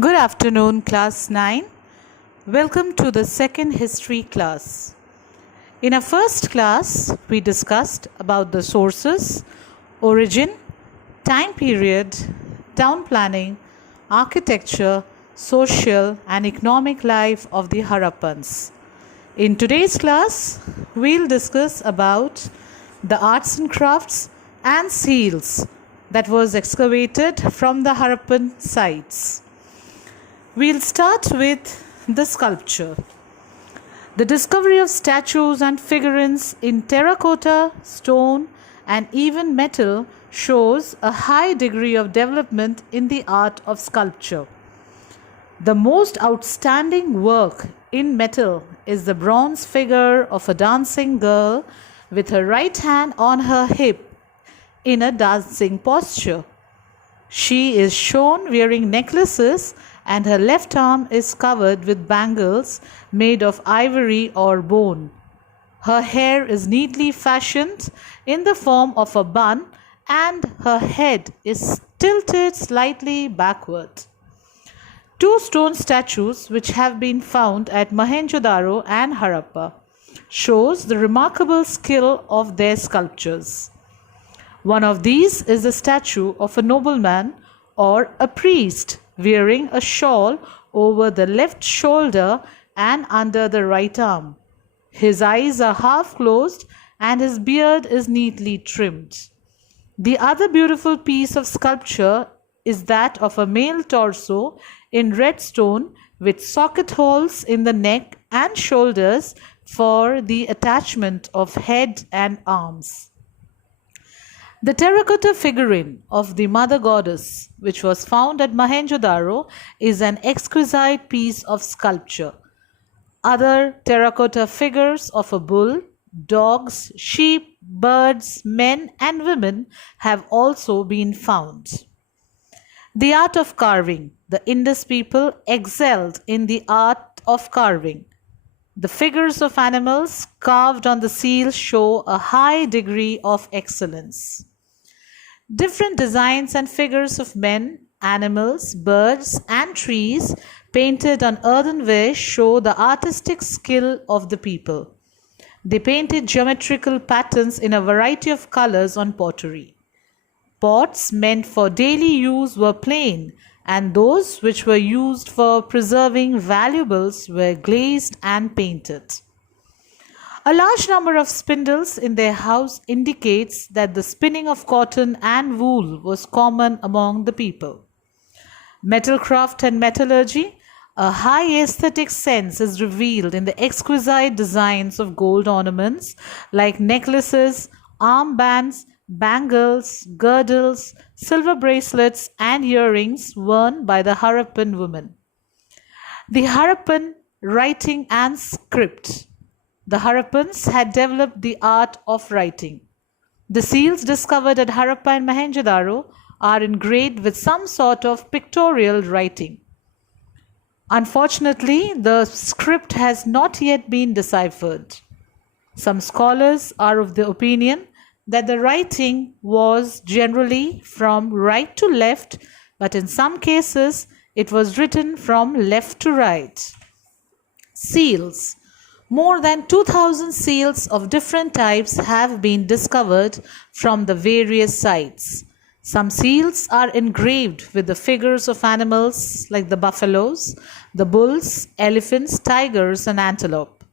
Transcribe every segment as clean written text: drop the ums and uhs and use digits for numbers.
Good afternoon, class 9. Welcome to the second history class. In our first class, we discussed about the sources, origin, time period, town planning, architecture, social and economic life of the Harappans. In today's class, we'll discuss about the arts and crafts and seals that was excavated from the Harappan sites. We'll start with the sculpture. The discovery of statues and figurines in terracotta, stone, and even metal shows a high degree of development in the art of sculpture. The most outstanding work in metal is the bronze figure of a dancing girl with her right hand on her hip in a dancing posture. She is shown wearing necklaces and her left arm is covered with bangles made of ivory or bone. Her hair is neatly fashioned in the form of a bun and her head is tilted slightly backward. Two stone statues which have been found at Mohenjo-daro and Harappa shows the remarkable skill of their sculptures. One of these is the statue of a nobleman or a priest wearing a shawl over the left shoulder and under the right arm. His eyes are half closed and his beard is neatly trimmed. The other beautiful piece of sculpture is that of a male torso in red stone with socket holes in the neck and shoulders for the attachment of head and arms. The terracotta figurine of the Mother Goddess, which was found at Mohenjo-daro, is an exquisite piece of sculpture. Other terracotta figures of a bull, dogs, sheep, birds, men, and women have also been found. The art of carving. The Indus people excelled in the art of carving. The figures of animals carved on the seals show a high degree of excellence. Different designs and figures of men, animals, birds, and trees painted on earthenware show the artistic skill of the people. They painted geometrical patterns in a variety of colors on pottery. Pots meant for daily use were plain, and those which were used for preserving valuables were glazed and painted. A large number of spindles in their house indicates that the spinning of cotton and wool was common among the people. Metalcraft and metallurgy. A high aesthetic sense is revealed in the exquisite designs of gold ornaments like necklaces, armbands, bangles, girdles, silver bracelets, and earrings worn by the Harappan women. The Harappan writing and script. The Harappans had developed the art of writing. The seals discovered at Harappa and Mohenjo-daro are engraved with some sort of pictorial writing. Unfortunately, the script has not yet been deciphered. Some scholars are of the opinion that the writing was generally from right to left, but in some cases it was written from left to right. Seals. More than 2,000 seals of different types have been discovered from the various sites. Some seals are engraved with the figures of animals like the buffaloes, the bulls, elephants, tigers, and antelope.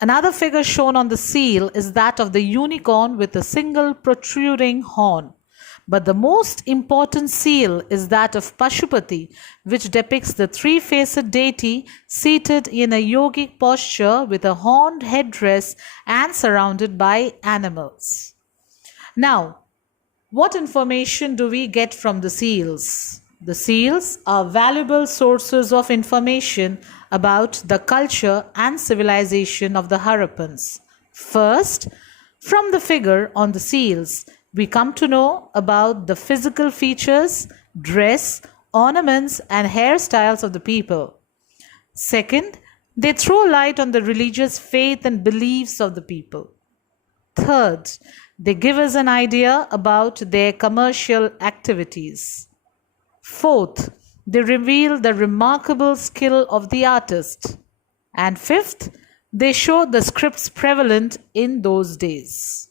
Another figure shown on the seal is that of the unicorn with a single protruding horn. But the most important seal is that of Pashupati, which depicts the three-faced deity seated in a yogic posture with a horned headdress and surrounded by animals. Now, what information do we get from the seals? The seals are valuable sources of information about the culture and civilization of the Harappans. First, from the figure on the seals, we come to know about the physical features, dress, ornaments, and hairstyles of the people. Second, they throw light on the religious faith and beliefs of the people. Third, they give us an idea about their commercial activities. Fourth, they reveal the remarkable skill of the artist. And fifth, they show the scripts prevalent in those days.